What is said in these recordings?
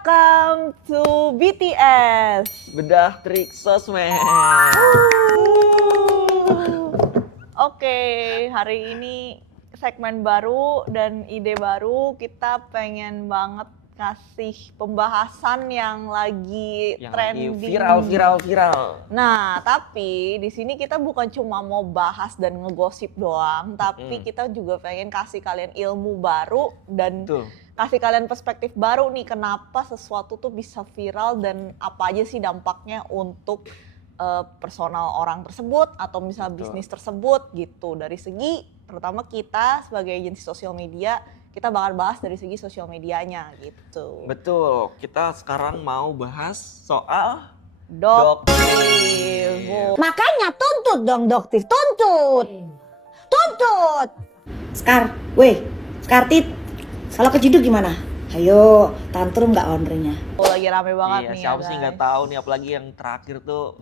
Welcome to BTS. Bedah trik sosmed. Oke, hari ini segmen baru dan ide baru. Kita pengen banget kasih pembahasan yang lagi trending, viral. Nah, tapi di sini kita bukan cuma mau bahas dan ngegosip doang, tapi kita juga pengen kasih kalian ilmu baru dan kasih kalian perspektif baru nih, kenapa sesuatu tuh bisa viral dan apa aja sih dampaknya untuk personal orang tersebut atau misalnya bisnis tersebut gitu. Dari segi terutama kita sebagai agensi sosial media, kita bakal bahas dari segi sosial medianya gitu. Betul, kita sekarang mau bahas soal Doktif. Makanya tuntut dong Doktif, tuntut. Skartit, kalau kejeduk gimana? Ayo, tantrum nggak ownernya? Oh, lagi rame banget iya, nih siapa ya, sih nggak tahu nih, apalagi yang terakhir tuh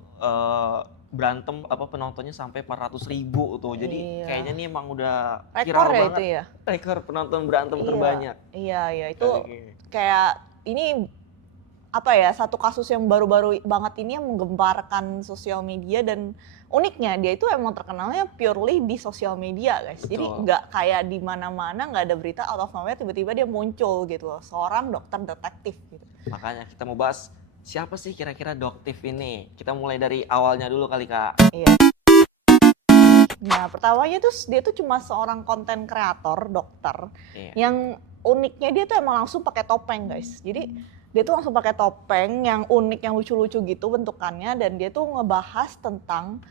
berantem penontonnya sampai 400.000 tuh. Jadi kayaknya nih emang udah rekor viral ya banget. Itu ya? Rekor penonton berantem terbanyak. Iya, itu kayak ini apa ya, satu kasus yang baru-baru banget ini yang menggemparkan sosial media, dan uniknya dia itu emang terkenalnya purely di sosial media guys. Jadi nggak kayak di mana-mana, nggak ada berita out of nowhere tiba-tiba dia muncul gitu loh, seorang dokter detektif gitu. Makanya kita mau bahas siapa sih kira-kira Doktif ini. Kita mulai dari awalnya dulu kali Kak. Iya. Nah, pertamanya tuh dia tuh cuma seorang konten kreator dokter yang uniknya dia tuh emang langsung pakai topeng guys. Jadi dia tuh langsung pakai topeng yang unik, yang lucu-lucu gitu bentukannya, dan dia tuh ngebahas tentang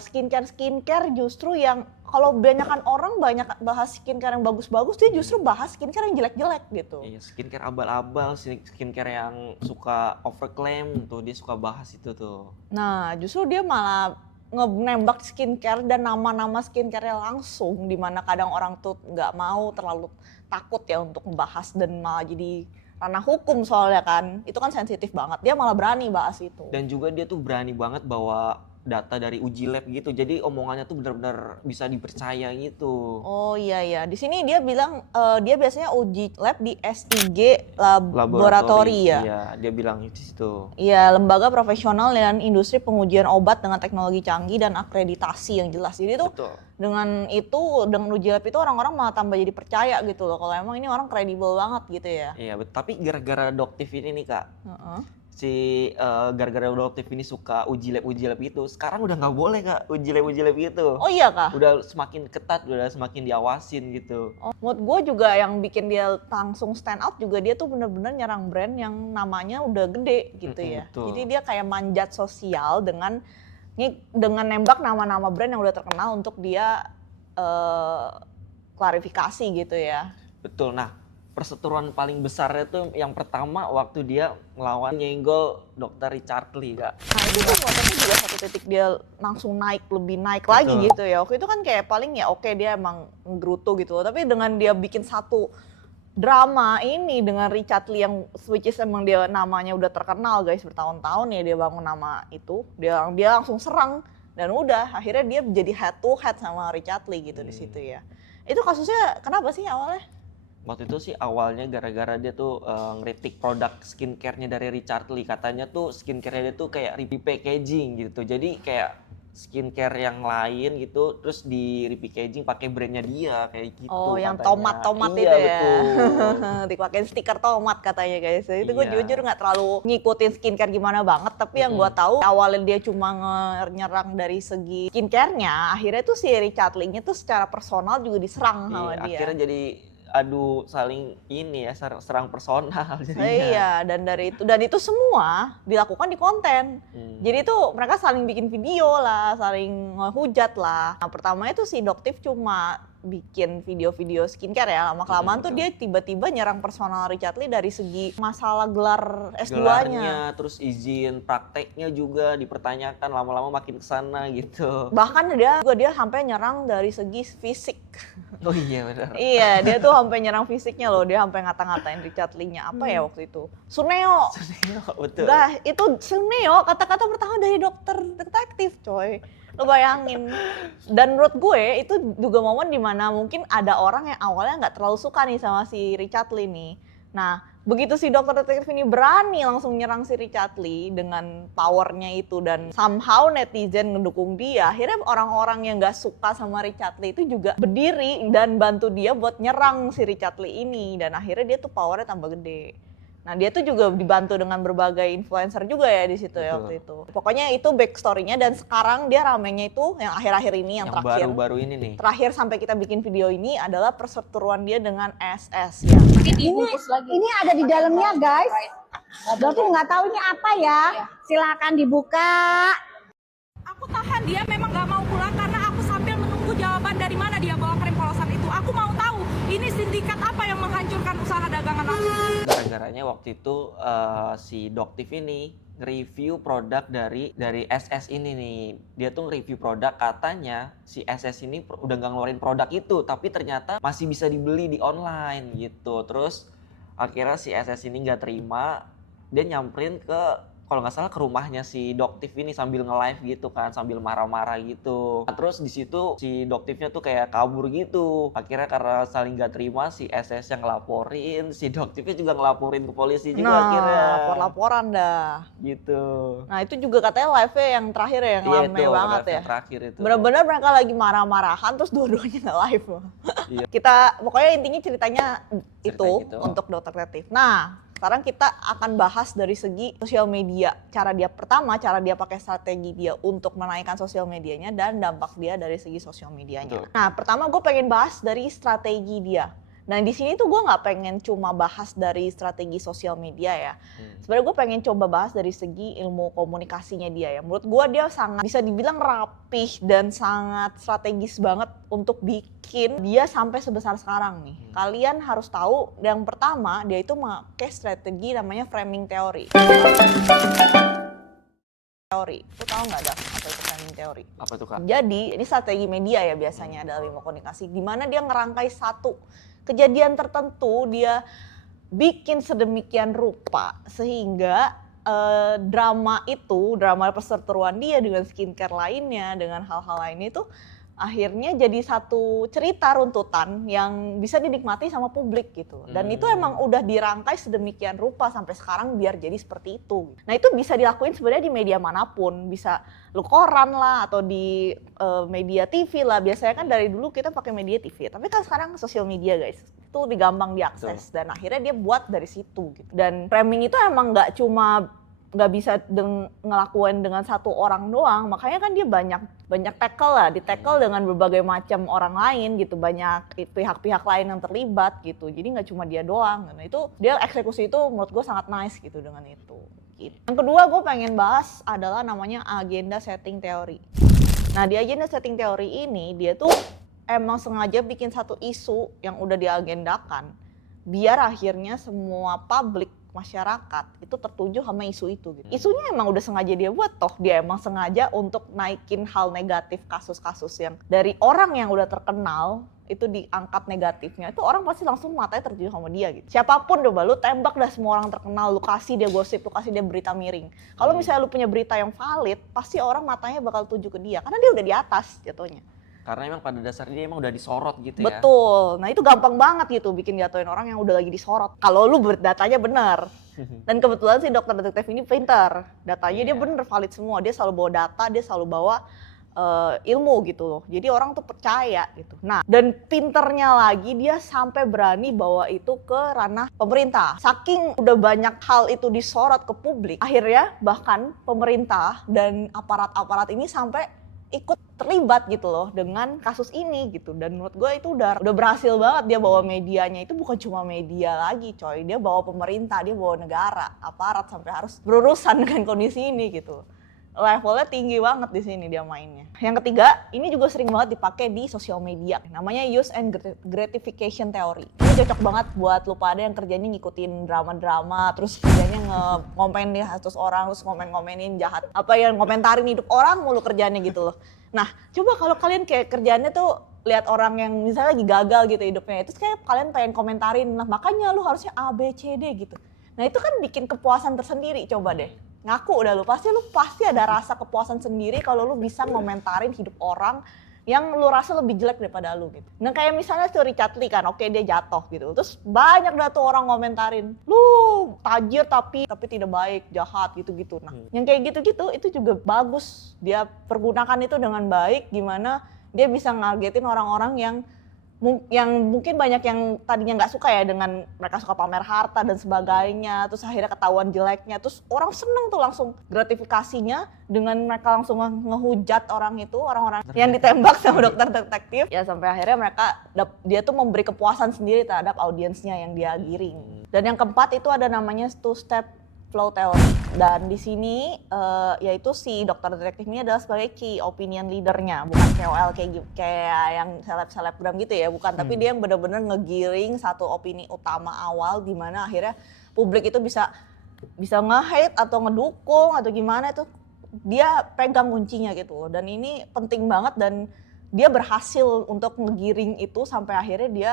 skincare justru yang kalau banyakan orang banyak bahas skincare yang bagus-bagus, dia justru bahas skincare yang jelek-jelek gitu. Iya, skincare abal-abal, skincare yang suka overclaim tuh, dia suka bahas itu tuh. Nah, justru dia malah nembak skincare dan nama-nama skincare langsung, dimana kadang orang tuh nggak mau, terlalu takut ya untuk membahas dan malah jadi ranah hukum soalnya kan, itu kan sensitif banget. Dia malah berani bahas itu. Dan juga dia tuh berani banget bawa data dari uji lab gitu, jadi omongannya tuh benar-benar bisa dipercaya gitu. Oh iya, di sini dia bilang dia biasanya uji lab di SIG Laboratory ya. Iya, dia bilang di situ. Iya, lembaga profesional dan industri pengujian obat dengan teknologi canggih dan akreditasi yang jelas. Jadi tuh dengan uji lab itu orang-orang malah tambah jadi percaya gitu loh, kalau emang ini orang kredibel banget gitu ya. Iya, tapi gara-gara Doktif ini nih Kak, gara-gara Doktif ini suka uji lab itu, sekarang udah nggak boleh Kak uji lab gitu. Oh iya Kak? Udah semakin ketat, udah semakin diawasin gitu. Oh, menurut gue juga yang bikin dia langsung stand out juga, dia tuh bener-bener nyerang brand yang namanya udah gede gitu ya. Jadi dia kayak manjat sosial dengan nembak nama-nama brand yang udah terkenal untuk dia klarifikasi gitu ya. Betul. Nah, perseteruan paling besarnya tuh yang pertama waktu dia ngelawan nyenggol Dr. Richard Lee Kak. Nah itu tuh waktu juga satu titik dia langsung lebih naik lagi gitu ya. Waktu itu kan kayak paling ya oke, dia emang ngerutu gitu loh. Tapi dengan dia bikin satu drama ini dengan Richard Lee yang which is emang dia namanya udah terkenal guys, bertahun-tahun ya dia bangun nama itu. Dia langsung serang dan udah akhirnya dia jadi head to head sama Richard Lee gitu di situ ya. Itu kasusnya kenapa sih awalnya? Waktu itu sih awalnya gara-gara dia tuh ngeritik produk skincare-nya dari Richard Lee. Katanya tuh skincare-nya dia tuh kayak repackaging gitu. Jadi kayak skincare yang lain gitu, terus di repackaging pakai brandnya dia kayak gitu. Oh, yang katanya. tomat Iya, itu ya. Betul. Dipakein stiker tomat katanya guys. Itu gue jujur nggak terlalu ngikutin skincare gimana banget. Tapi yang gue tahu awalnya dia cuma nyerang dari segi skincare-nya, akhirnya tuh si Richard Lee-nya tuh secara personal juga diserang sama dia. Akhirnya jadi adu saling ini ya, serang personal. Iya, dan itu semua dilakukan di konten. Jadi tuh mereka saling bikin video lah, saling ngehujat lah. Nah, pertamanya tuh si Doktif cuma bikin video-video skincare ya, lama-kelamaan tuh dia tiba-tiba nyerang personal Richard Lee dari segi masalah gelar S2-nya. Gelarnya, terus izin prakteknya juga dipertanyakan, lama-lama makin kesana gitu. Bahkan dia sampai nyerang dari segi fisik. Oh iya benar. Iya, dia tuh sampai nyerang fisiknya loh, dia sampai ngata-ngatain Richard Lee-nya apa ya waktu itu? Suneo, betul. Udah, itu Suneo, kata-kata pertama dari dokter detektif coy. Lo bayangin. Dan menurut gue itu juga momen dimana mungkin ada orang yang awalnya nggak terlalu suka nih sama si Richard Lee nih. Nah, begitu si dokter detektif ini berani langsung nyerang si Richard Lee dengan powernya itu dan somehow netizen ngedukung dia, akhirnya orang-orang yang gak suka sama Richard Lee itu juga berdiri dan bantu dia buat nyerang si Richard Lee ini dan akhirnya dia tuh powernya tambah gede. Nah dia tuh juga dibantu dengan berbagai influencer juga ya di situ ya waktu itu. Pokoknya itu backstory-nya dan sekarang dia ramenya itu yang akhir-akhir ini yang terakhir. Baru-baru ini nih. Terakhir sampai kita bikin video ini adalah perseteruan dia dengan SS ya. Ini ada di dalamnya guys. Berarti nggak tahu ini apa ya. Silakan dibuka. Aku tahan dia memang gak mau pulang karena aku sambil menunggu jawaban dari mana dia bawa krim polosan itu. Aku mau tahu ini sindikat apa yang menghancurkan usaha dagangan aku. Gara-garanya waktu itu si Doktif ini nge-review produk dari SS ini nih. Dia tuh nge-review produk, katanya si SS ini udah gak ngeluarin produk itu, tapi ternyata masih bisa dibeli di online gitu. Terus akhirnya si SS ini gak terima, dia nyamperin ke, kalau nggak salah ke rumahnya si Doktif ini sambil nge-live gitu kan, sambil marah-marah gitu. Nah, terus di situ si Doktifnya tuh kayak kabur gitu. Akhirnya karena saling gak terima, si SS yang ngelaporin, si Doktifnya juga ngelaporin ke polisi juga akhirnya. Laporan dah. Gitu. Nah itu juga katanya live-nya yang terakhir ya, yang rame banget ya. Yang terakhir itu. Bener-bener mereka lagi marah-marahan terus dua-duanya nggak live loh. Iya. Kita pokoknya intinya ceritanya itu gitu. untuk dokter detektif. Nah sekarang kita akan bahas dari segi sosial media. Cara dia pakai strategi dia untuk menaikkan sosial medianya dan dampak dia dari segi sosial medianya. Betul. Nah pertama gue pengen bahas dari strategi dia. Nah di sini tuh gue nggak pengen cuma bahas dari strategi sosial media ya. Sebenarnya gue pengen coba bahas dari segi ilmu komunikasinya dia ya. Menurut gue dia sangat bisa dibilang rapih dan sangat strategis banget untuk bikin dia sampai sebesar sekarang nih. Kalian harus tahu yang pertama dia itu pakai strategi namanya framing theory. Lu tahu nggak dah apa itu framing theory? Apa tuh Kak? Jadi ini strategi media ya biasanya dalam ilmu komunikasi. Di mana dia ngerangkai satu kejadian tertentu, dia bikin sedemikian rupa sehingga drama perseteruan dia dengan skincare lainnya, dengan hal-hal lainnya itu akhirnya jadi satu cerita runtutan yang bisa dinikmati sama publik gitu. Dan itu emang udah dirangkai sedemikian rupa sampai sekarang biar jadi seperti itu. Nah itu bisa dilakuin sebenarnya di media manapun, bisa lu koran lah atau di media TV lah. Biasanya kan dari dulu kita pakai media TV, tapi kan sekarang sosial media guys, itu lebih gampang diakses. Dan akhirnya dia buat dari situ gitu. Dan framing itu emang nggak bisa ngelakuin dengan satu orang doang, makanya kan dia banyak tackle dengan berbagai macam orang lain gitu, banyak pihak-pihak lain yang terlibat gitu, jadi nggak cuma dia doang. Nah itu dia eksekusi itu menurut gue sangat nice gitu dengan itu gitu. Yang kedua gue pengen bahas adalah namanya agenda setting theory. Nah di agenda setting theory ini dia tuh emang sengaja bikin satu isu yang udah diagendakan biar akhirnya semua publik masyarakat itu tertuju sama isu itu gitu. Isunya emang udah sengaja dia buat, toh dia emang sengaja untuk naikin hal negatif, kasus-kasus yang dari orang yang udah terkenal itu diangkat negatifnya, itu orang pasti langsung matanya tertuju sama dia gitu. Siapapun coba lu tembak dah semua orang terkenal, lu kasih dia gosip, lu kasih dia berita miring. Kalau misalnya lu punya berita yang valid, pasti orang matanya bakal tuju ke dia karena dia udah di atas jatuhnya. Karena emang pada dasarnya dia emang udah disorot gitu ya. Betul. Nah itu gampang banget gitu bikin jatuhin orang yang udah lagi disorot. Kalau lu datanya benar. Dan kebetulan si dokter detektif ini pintar. Datanya dia bener valid semua. Dia selalu bawa data, dia selalu bawa ilmu gitu loh. Jadi orang tuh percaya gitu. Nah dan pinternya lagi dia sampai berani bawa itu ke ranah pemerintah. Saking udah banyak hal itu disorot ke publik, akhirnya bahkan pemerintah dan aparat-aparat ini sampai ikut terlibat gitu loh dengan kasus ini gitu. Dan menurut gue itu udah berhasil banget dia bawa medianya itu bukan cuma media lagi coy, dia bawa pemerintah, dia bawa negara, aparat sampai harus berurusan dengan kondisi ini gitu. Levelnya tinggi banget di sini dia mainnya. Yang ketiga, ini juga sering banget dipakai di sosial media. Namanya use and gratification theory. Ini cocok banget buat lu pada yang kerjanya ngikutin drama-drama, terus kerjanya ngomen di status orang, terus ngomenin jahat. Apa yang komentarin hidup orang mulu kerjanya gitu loh. Nah, coba kalau kalian kayak kerjanya tuh lihat orang yang misalnya lagi gagal gitu hidupnya, itu kayak kalian pengen komentarin, nah makanya lu harusnya A, B, C, D gitu. Nah itu kan bikin kepuasan tersendiri, coba deh. Ngaku udah lu pasti ada rasa kepuasan sendiri kalau lu bisa ngomentarin hidup orang yang lu rasa lebih jelek daripada lu gitu. Nah kayak misalnya si Richard Lee kan, oke dia jatuh gitu. Terus banyak dah tuh orang komentarin, lu tajir tapi tidak baik, jahat gitu-gitu. Nah yang kayak gitu-gitu itu juga bagus. Dia pergunakan itu dengan baik, gimana dia bisa ngagetin orang-orang yang mungkin banyak yang tadinya nggak suka ya dengan mereka suka pamer harta dan sebagainya, terus akhirnya ketahuan jeleknya, terus orang seneng tuh langsung gratifikasinya dengan mereka langsung ngehujat orang itu, orang-orang yang ditembak sama dokter detektif ya, sampai akhirnya dia tuh memberi kepuasan sendiri terhadap audiensnya yang dia giring. Dan yang keempat itu ada namanya two-step flow theory, dan di sini yaitu si dokter detektif ini adalah sebagai key opinion leadernya, bukan KOL kayak yang selebgram gitu ya, bukan, tapi dia yang benar-benar ngegiring satu opini utama awal di mana akhirnya publik itu bisa nge-hate atau ngedukung atau gimana, itu dia pegang kuncinya gitu. Dan ini penting banget, dan dia berhasil untuk ngegiring itu sampai akhirnya dia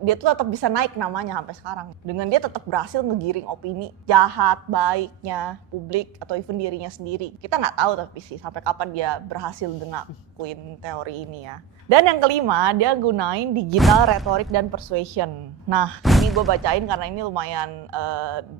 dia tuh tetap bisa naik namanya sampai sekarang. Dengan dia tetap berhasil ngegiring opini jahat, baiknya publik atau even dirinya sendiri. Kita nggak tahu tapi sih sampai kapan dia berhasil ngelakuin teori ini ya. Dan yang kelima, dia gunain digital rhetoric dan persuasion. Nah, ini gue bacain karena ini lumayan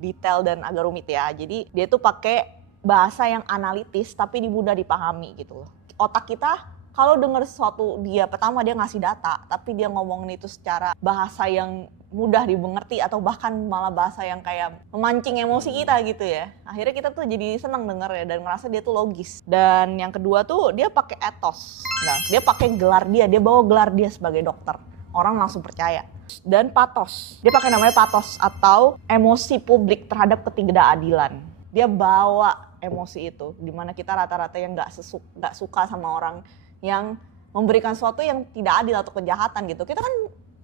detail dan agak rumit ya. Jadi dia tuh pakai bahasa yang analitis tapi mudah dipahami gitu loh. Otak kita kalau dengar sesuatu, pertama dia ngasih data, tapi dia ngomongin itu secara bahasa yang mudah dimengerti atau bahkan malah bahasa yang kayak memancing emosi kita gitu ya. Akhirnya kita tuh jadi senang denger ya dan ngerasa dia tuh logis. Dan yang kedua tuh dia pakai ethos. Nah, dia pakai gelar dia bawa gelar dia sebagai dokter. Orang langsung percaya. Dan pathos. Dia pakai namanya pathos atau emosi publik terhadap ketidakadilan. Dia bawa emosi itu, dimana kita rata-rata yang nggak suka sama orang yang memberikan sesuatu yang tidak adil atau kejahatan gitu. Kita kan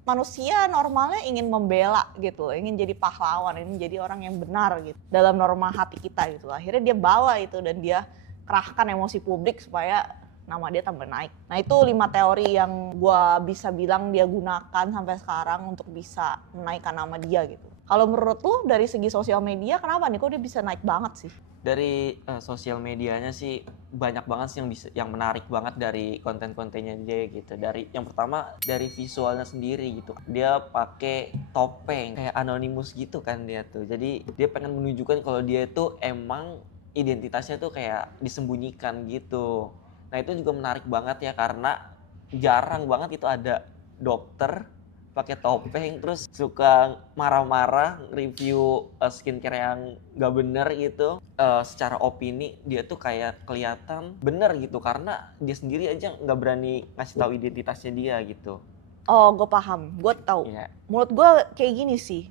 manusia normalnya ingin membela gitu, ingin jadi pahlawan, ingin jadi orang yang benar gitu dalam norma hati kita gitu. Akhirnya dia bawa itu dan dia kerahkan emosi publik supaya nama dia tambah naik. Nah itu 5 teori yang gua bisa bilang dia gunakan sampai sekarang untuk bisa menaikkan nama dia gitu. Kalau menurut lu dari segi sosial media kenapa nih kok dia bisa naik banget sih? Dari sosial medianya sih banyak banget sih yang menarik banget dari konten-kontennya dia gitu. Dari yang pertama dari visualnya sendiri gitu. Dia pakai topeng kayak Anonymous gitu kan dia tuh. Jadi dia pengen menunjukkan kalau dia tuh emang identitasnya tuh kayak disembunyikan gitu. Nah itu juga menarik banget ya karena jarang banget itu ada dokter pakai topeng terus suka marah-marah review skincare yang gak bener gitu. Secara opini dia tuh kayak kelihatan bener gitu karena dia sendiri aja gak berani ngasih tahu identitasnya dia gitu. Oh gue paham, gue tahu. Yeah. Menurut gue kayak gini sih,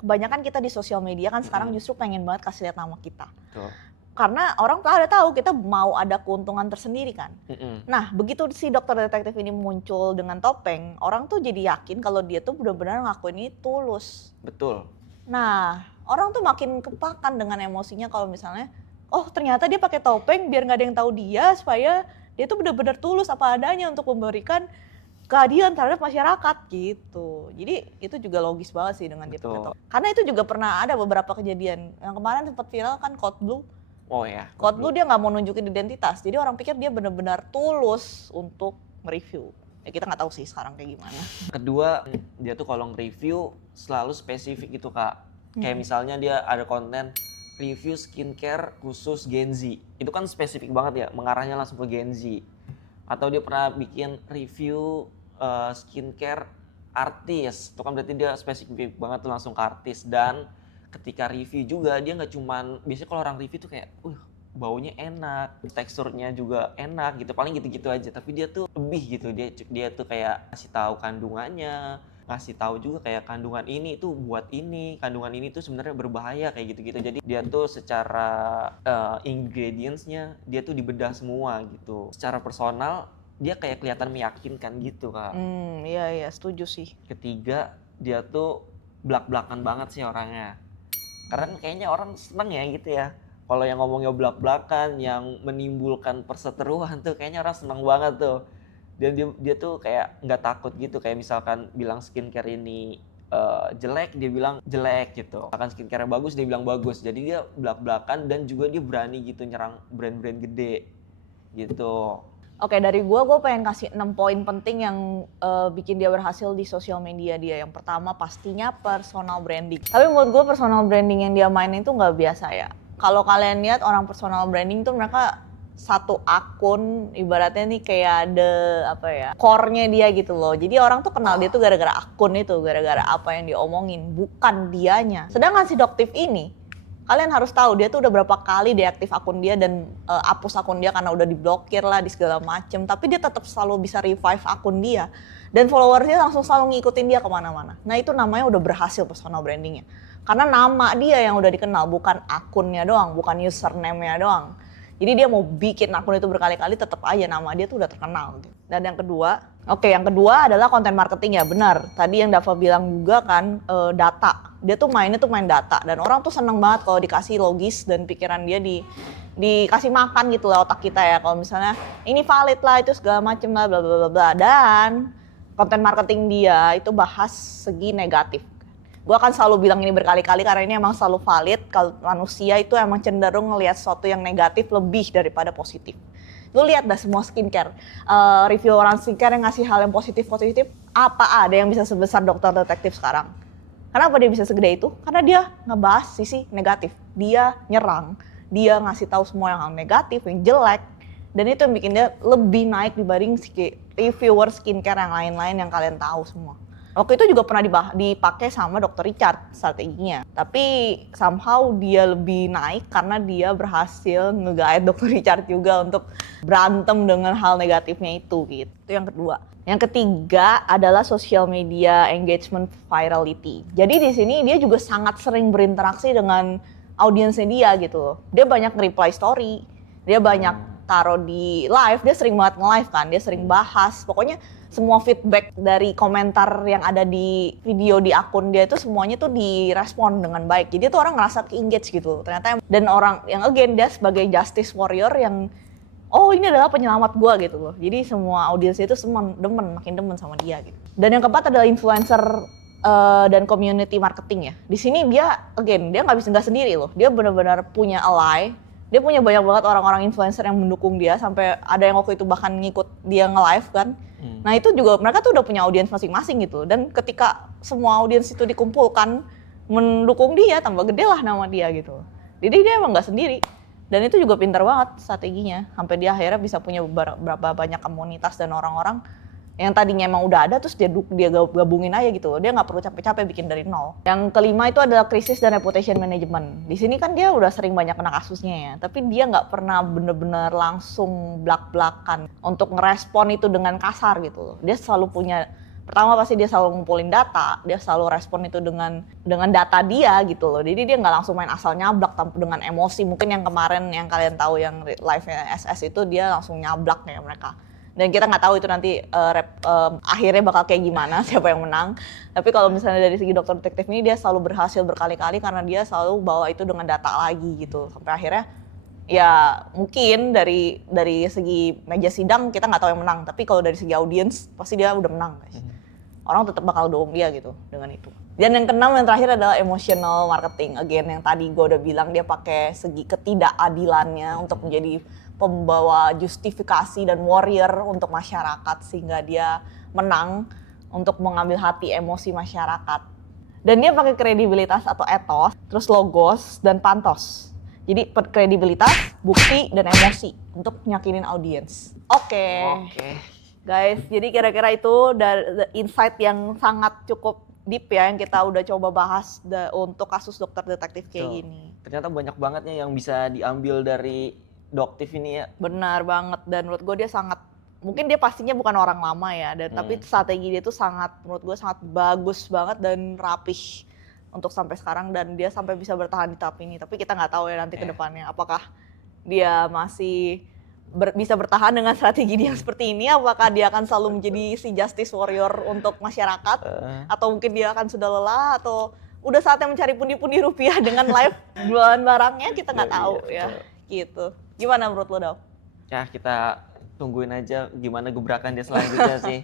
kebanyakan kita di sosial media kan sekarang justru pengen banget kasih lihat nama kita. Tuh. Karena orang pada tahu kita mau ada keuntungan tersendiri kan. Nah begitu si dokter detektif ini muncul dengan topeng, orang tuh jadi yakin kalau dia tuh benar-benar ngakuin ini tulus. Betul. Nah orang tuh makin kepakan dengan emosinya kalau misalnya, oh ternyata dia pakai topeng biar nggak ada yang tahu dia, supaya dia tuh benar-benar tulus apa adanya untuk memberikan keadilan terhadap masyarakat gitu. Jadi itu juga logis banget sih dengan dia pakai topeng. Karena itu juga pernah ada beberapa kejadian yang kemarin sempat viral kan, Code Blue. Oh ya. Code Blue dia nggak mau nunjukin identitas, jadi orang pikir dia benar-benar tulus untuk mereview. Ya kita nggak tahu sih sekarang kayak gimana. Kedua, dia tuh kalau nge-review selalu spesifik gitu Kak. Kayak misalnya dia ada konten review skincare khusus Gen Z. Itu kan spesifik banget ya, mengarahnya langsung ke Gen Z. Atau dia pernah bikin review skincare artis. Itu kan berarti dia spesifik banget tuh langsung ke artis. Dan ketika review juga dia nggak cuman, biasanya kalau orang review tuh kayak baunya enak, teksturnya juga enak gitu, paling gitu-gitu aja. Tapi dia tuh lebih gitu, dia tuh kayak ngasih tahu kandungannya, ngasih tahu juga kayak kandungan ini tuh buat ini, kandungan ini tuh sebenarnya berbahaya kayak gitu-gitu. Jadi dia tuh secara ingredientsnya dia tuh dibedah semua gitu. Secara personal dia kayak kelihatan meyakinkan gitu Kak. Iya setuju sih. Ketiga, dia tuh blak-blakan banget sih orangnya. Karena kayaknya orang seneng ya gitu ya. Kalau yang ngomongnya belak-belakan, yang menimbulkan perseteruan tuh kayaknya orang seneng banget tuh. Dan dia tuh kayak nggak takut gitu. Kayak misalkan bilang skincare ini jelek, dia bilang jelek gitu. Misalkan skincare bagus, dia bilang bagus. Jadi dia belak-belakan dan juga dia berani gitu nyerang brand-brand gede gitu. Oke, dari gue pengen kasih 6 poin penting yang bikin dia berhasil di sosial media dia. Yang pertama pastinya personal branding. Tapi menurut gue personal branding yang dia mainin itu nggak biasa ya. Kalau kalian lihat orang personal branding tuh mereka satu akun, ibaratnya nih kayak ada apa ya, core-nya dia gitu loh. Jadi orang tuh kenal dia tuh gara-gara akun itu, gara-gara apa yang dia omongin, bukan dianya. Sedangkan si Doktif ini, kalian harus tahu dia tuh udah berapa kali deaktif akun dia dan hapus akun dia karena udah diblokir lah di segala macem. Tapi dia tetap selalu bisa revive akun dia. Dan followersnya langsung selalu ngikutin dia kemana-mana. Nah itu namanya udah berhasil personal brandingnya. Karena nama dia yang udah dikenal, bukan akunnya doang, bukan username-nya doang. Jadi dia mau bikin akun itu berkali-kali tetap aja nama dia tuh udah terkenal. Dan yang kedua, yang kedua adalah konten marketing ya, benar. Tadi yang Dava bilang juga kan, data. Dia tuh mainnya tuh main data dan orang tuh seneng banget kalau dikasih logis dan pikiran dia dikasih makan gitu lah otak kita ya. Kalau misalnya ini valid lah itu segala macem lah bla bla bla bla, dan konten marketing dia itu bahas segi negatif. Gue akan selalu bilang ini berkali-kali karena ini emang selalu valid. Kalau manusia itu emang cenderung ngelihat sesuatu yang negatif lebih daripada positif. Lu lihat dah semua skincare, review orang skincare yang ngasih hal yang positif-positif, apa ada yang bisa sebesar Dokter Detektif sekarang? Kenapa dia bisa segede itu? Karena dia ngebahas sisi negatif. Dia nyerang, dia ngasih tahu semua yang hal negatif, yang jelek. Dan itu yang bikin dia lebih naik dibanding reviewer skincare yang lain-lain yang kalian tahu semua. Waktu itu juga pernah dipakai sama Dr. Richard strateginya. Tapi somehow dia lebih naik karena dia berhasil nge-guide Dr. Richard juga untuk berantem dengan hal negatifnya itu gitu. Itu yang kedua. Yang ketiga adalah social media engagement virality. Jadi di sini dia juga sangat sering berinteraksi dengan audiensnya dia gitu loh. Dia banyak nge-reply story, dia banyak taruh di live, dia sering banget nge-live kan, dia sering bahas. Pokoknya semua feedback dari komentar yang ada di video di akun dia itu semuanya tuh direspon dengan baik. Jadi tuh orang ngerasa ke-engage gitu. Ternyata dan orang yang again dia sebagai justice warrior yang ini adalah penyelamat gua gitu loh. Jadi semua audiens itu makin demen sama dia gitu. Dan yang keempat adalah influencer dan community marketing ya. Di sini dia nggak sendiri loh. Dia benar-benar punya ally. Dia punya banyak banget orang-orang influencer yang mendukung dia sampai ada yang waktu itu bahkan ngikut dia nge-live kan. Nah itu juga mereka tuh udah punya audiens masing-masing gitu. Dan ketika semua audiens itu dikumpulkan mendukung dia, tambah gede lah nama dia gitu. Jadi dia emang nggak sendiri. Dan itu juga pintar banget strateginya. Sampai dia akhirnya bisa punya berapa banyak komunitas dan orang-orang yang tadinya emang udah ada terus dia gabungin aja gitu. Dia nggak perlu capek-capek bikin dari nol. Yang kelima itu adalah krisis dan reputation management. Di sini kan dia udah sering banyak kena kasusnya ya, tapi dia nggak pernah bener-bener langsung blak-blakan untuk ngerespon itu dengan kasar gitu loh. Dia selalu punya, pertama pasti dia selalu ngumpulin data, dia selalu respon itu dengan data dia gitu loh. Jadi dia nggak langsung main asal nyablak dengan emosi. Mungkin yang kemarin yang kalian tahu yang live-nya SS itu dia langsung nyablak nih mereka. Dan kita nggak tahu itu nanti akhirnya bakal kayak gimana, siapa yang menang. Tapi kalau misalnya dari segi Dokter Detektif ini dia selalu berhasil berkali-kali karena dia selalu bawa itu dengan data lagi gitu. Sampai akhirnya ya mungkin dari segi meja sidang kita nggak tahu yang menang. Tapi kalau dari segi audiens pasti dia udah menang guys. Orang tetap bakal dukung dia gitu dengan itu. Dan yang keenam yang terakhir adalah emotional marketing. Again yang tadi gue udah bilang dia pakai segi ketidakadilannya untuk menjadi pembawa justifikasi dan warrior untuk masyarakat sehingga dia menang untuk mengambil hati emosi masyarakat. Dan dia pakai kredibilitas atau etos, terus logos dan pantos. Jadi kredibilitas, bukti dan emosi untuk nyakinin audiens. Oke. Guys, jadi kira-kira itu dari insight yang sangat cukup deep ya yang kita udah coba bahas untuk kasus Dokter Detektif kayak gini. Ternyata banyak banget nih yang bisa diambil dari Doktif ini ya. Benar banget, dan menurut gue dia sangat, mungkin dia pastinya bukan orang lama ya, dan tapi strategi dia tuh menurut gue sangat bagus banget dan rapih untuk sampai sekarang, dan dia sampai bisa bertahan di tahap ini. Tapi kita nggak tahu ya nanti ke depannya apakah dia masih bisa bertahan dengan strategi dia seperti ini, apakah dia akan selalu menjadi si justice warrior untuk masyarakat, atau mungkin dia akan sudah lelah, atau udah saatnya mencari pundi-pundi rupiah dengan live jualan barangnya, kita nggak tahu ya. Gitu. Gimana menurut lo, Dav? Ya kita tungguin aja gimana gebrakan dia selanjutnya sih.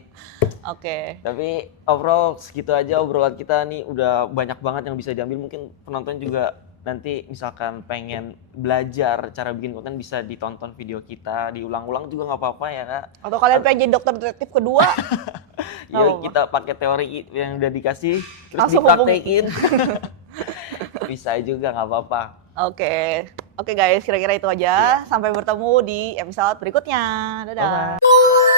Oke. Tapi overall segitu aja obrolan kita nih, udah banyak banget yang bisa diambil. Mungkin penonton juga nanti misalkan pengen belajar cara bikin konten bisa ditonton video kita, diulang-ulang juga nggak apa-apa ya Kak. Atau kalian pengen jadi dokter detektif kedua? Ya kita pakai teori yang udah dikasih terus Langsung dipraktekin. Bisa juga nggak apa-apa. Oke guys, kira-kira itu aja. Sampai bertemu di episode berikutnya. Dadah. Bye-bye.